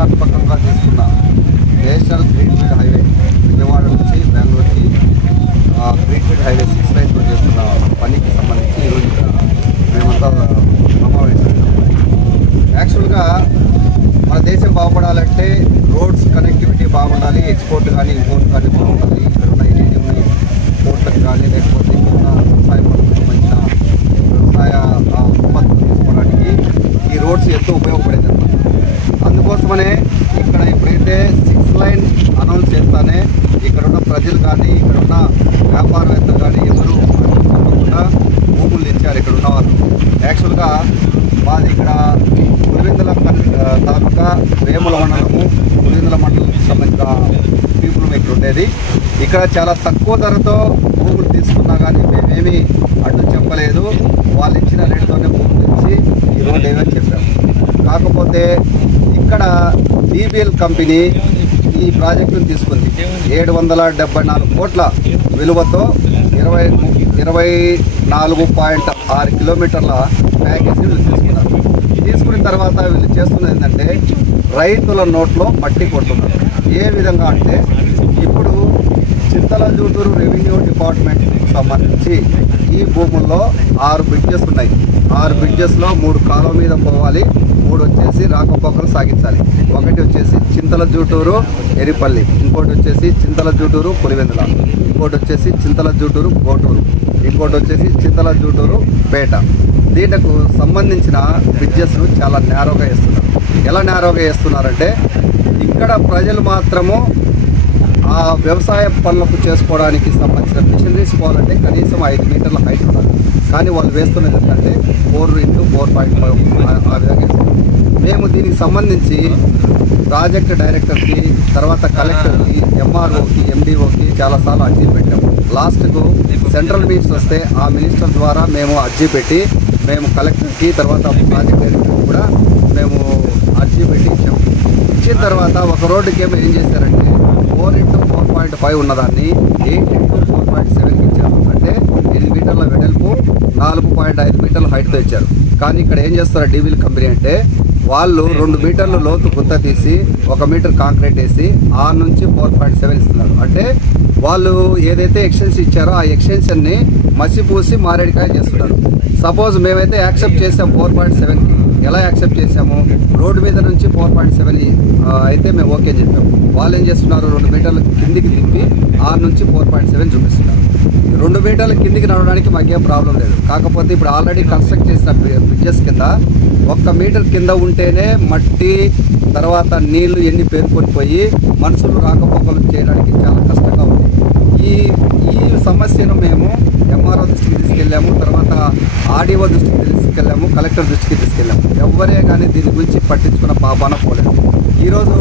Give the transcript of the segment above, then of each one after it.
ప్రతిష్టాత్మకంగా తీసుకున్న national greenfield highway Vijayawada నుంచి బెంగళూరుకి గ్రీన్ఫీల్డ్ హైవే 6 లైన్లో చేస్తున్న పనికి సంబంధించి ఈరోజు ఇక్కడ మేమంతా సమావేశం. యాక్చువల్గా మన దేశం బాగుపడాలంటే రోడ్స్ కనెక్టివిటీ బాగుండాలి, ఎక్స్పోర్ట్ కానీ ఇంపోర్ట్ కానీ బాగుండాలి. ఇక్కడ ఉన్న ఇండియన్ పోర్ట్లకు కానీ లేకపోతే ఇక్కడ వ్యవసాయ పనులకు సంబంధించిన వ్యవసాయ ఉత్పత్తులు తీసుకోవడానికి ఈ రోడ్స్ ఎంతో ఉపయోగపడేది అన్నమాట. అందుకోసమనే ఇక్కడ ఎప్పుడైతే 6 లైన్ అనౌన్స్ చేస్తానే ఇక్కడ ఉన్న ప్రజలు కానీ ఇక్కడ ఉన్న వ్యాపారవేత్తలు కానీ ఎవరు చెప్పకుండా భూములు ఇచ్చారు ఇక్కడ ఉన్న వాళ్ళు. యాక్చువల్గా మాది ఇక్కడ పులివెందుల తాలూకా వేముల మండలము, పులివెందుల మండలానికి సంబంధించిన పీపుల్ ఇక్కడ ఉండేది. ఇక్కడ చాలా తక్కువ ధరతో భూములు తీసుకున్నా కానీ మేమేమీ అడ్డు చెప్పలేదు. వాళ్ళు ఇచ్చిన రేటుతోనే భూములు ఇచ్చి ఈరోజు ఏమని చెప్పాము. కాకపోతే ఇక్కడ DBL కంపెనీ ఈ ప్రాజెక్టును తీసుకుంది. 774 కోట్ల విలువతో 24.6 కిలోమీటర్ల ప్యాకేజీ వీళ్ళు తీసుకున్నారు. తీసుకున్న తర్వాత వీళ్ళు చేస్తున్నది ఏంటంటే రైతుల నోట్లో మట్టి కొడుతున్నారు. ఏ విధంగా అంటే ఇప్పుడు చింతలజూటూరు రెవెన్యూ డిపార్ట్మెంట్కి సంబంధించి ఈ భూముల్లో 6 బ్రిడ్జెస్ ఉన్నాయి. 6 బ్రిడ్జెస్లో 3 కాలువ మీద పోవాలి, 3 వచ్చేసి రాకపోకలు సాగించాలి. ఒకటి వచ్చేసి చింతలజూటూరు ఎరిపల్లి, ఇంకోటి వచ్చేసి చింతలజూటూరు పులివెందుల, ఇంకోటి వచ్చేసి చింతలజూటూరు గోటూరు, ఇంకోటి వచ్చేసి చింతలజూటూరు పేట. దీనికి సంబంధించిన బ్రిడ్జెస్ను చాలా నేరోగా వేస్తున్నారు. ఎలా నేరోగా వేస్తున్నారంటే ఇక్కడ ప్రజలు మాత్రము ఆ వ్యవసాయ పనులకు చేసుకోవడానికి సంబంధించిన మిషనరీస్ పోవాలంటే కనీసం 5 మీటర్ల హైట్ ఉండాలి. కానీ వాళ్ళు వేస్తున్నది ఏంటంటే 4x4.5 ఆ విధంగా వేస్తున్నారు. మేము దీనికి సంబంధించి ప్రాజెక్ట్ డైరెక్టర్కి, తర్వాత కలెక్టర్కి, MROకి, MDOకి చాలాసార్లు అర్జీ పెట్టాము. లాస్ట్కు సెంట్రల్ మినిస్టర్ వస్తే ఆ మినిస్టర్ ద్వారా మేము అర్జీ పెట్టి మేము కలెక్టర్కి తర్వాత ప్రాజెక్ట్ డైరెక్టర్కి కూడా మేము అర్జీ పెట్టి ఇచ్చాము. ఇచ్చిన తర్వాత ఒక రోడ్డుకి ఏం చేశారంటే 4x4.5 ఉన్నదాన్ని 8x4.7కి ఇచ్చారు. అంటే 8 మీటర్ల వెడల్పు, 4.5 మీటర్ల హైట్తో ఇచ్చారు. కానీ ఇక్కడ ఏం చేస్తారు DBL కంపెనీ అంటే వాళ్ళు 2 మీటర్లు లోతు గుంత తీసి 1 మీటర్ కాంక్రీట్ వేసి ఆ నుంచి 4.7 ఇస్తున్నారు. అంటే వాళ్ళు ఏదైతే ఎక్స్టెన్షన్ ఇచ్చారో ఆ ఎక్స్టెన్షన్ని మసిపూసి మారేడికాయ చేస్తున్నారు. సపోజ్ మేమైతే యాక్సెప్ట్ చేసాం 4.7కి. ఎలా యాక్సెప్ట్ చేసాము? రోడ్డు మీద నుంచి 4.7 అయితే మేము ఓకే చెప్పాము. వాళ్ళు ఏం చేస్తున్నారు, 2 మీటర్లు కిందికి దింపి ఆ నుంచి 4.7 చూపిస్తున్నారు. 2 మీటర్ల కిందికి నడవడానికి మాకేం ప్రాబ్లం లేదు. కాకపోతే ఇప్పుడు ఆల్రెడీ కన్స్ట్రక్ట్ చేసిన బ్రిడ్జెస్ కింద 1 మీటర్ కింద ఉంటేనే మట్టి తర్వాత నీళ్లు ఎన్ని పేరుకొని పోయి మనుషులు రాకపోకలు చేయడానికి చాలా కష్టంగా ఉంది. ఈ సమస్యను మేము MRO దృష్టికి తీసుకెళ్ళాము, తర్వాత RDO దృష్టికి తీసుకెళ్ళాము, కలెక్టర్ దృష్టికి తీసుకెళ్ళాము. ఎవరే కానీ దీని గురించి పట్టించుకున్న పాపాన పోలేదు. ఈరోజు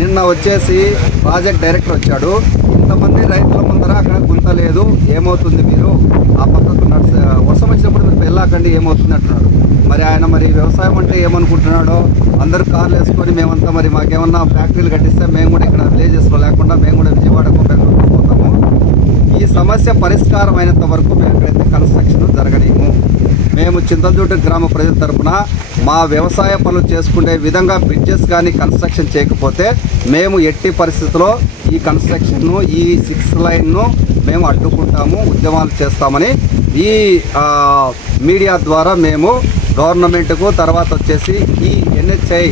నిన్న వచ్చేసి ప్రాజెక్ట్ డైరెక్టర్ వచ్చాడు. ఇంతమంది రైతుల ముందర అక్కడ గుంత లేదు, ఏమవుతుంది మీరు ఆ పక్కకు వర్షం వచ్చినప్పుడు మీరు వెళ్ళాకండి ఏమవుతుంది అంటున్నాడు. మరి ఆయన వ్యవసాయం అంటే ఏమనుకుంటున్నాడో, అందరూ కార్లు వేసుకొని మేమంతా మాకేమన్నా ఫ్యాక్టరీలు కట్టిస్తే మేము కూడా ఇక్కడ విలేజెస్లో లేకుండా మేము కూడా విజయవాడకు బెంగళూరుకు పోతాము. ఈ సమస్య పరిష్కారం అయినంత వరకు మేము ఎక్కడైతే కన్స్ట్రక్షన్ జరగలేము. మేము చింతలజూటూరు గ్రామ ప్రజల తరఫున మా వ్యవసాయ పనులు చేసుకునే విధంగా బ్రిడ్జెస్ కానీ కన్స్ట్రక్షన్ చేయకపోతే మేము ఎట్టి పరిస్థితుల్లో ఈ కన్స్ట్రక్షన్ను, ఈ 6 లైన్ను మేము అడ్డుకుంటాము, ఉద్యమాలు చేస్తామని ఈ మీడియా ద్వారా మేము గవర్నమెంట్కు, తర్వాత వచ్చేసి ఈ NHI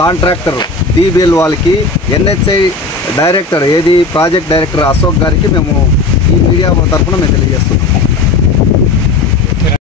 కాంట్రాక్టర్ DBL వాళ్ళకి, NHI director project director Ashok గారికి మేము ఈ మీడియా తరఫున మేము తెలియజేస్తున్నాం.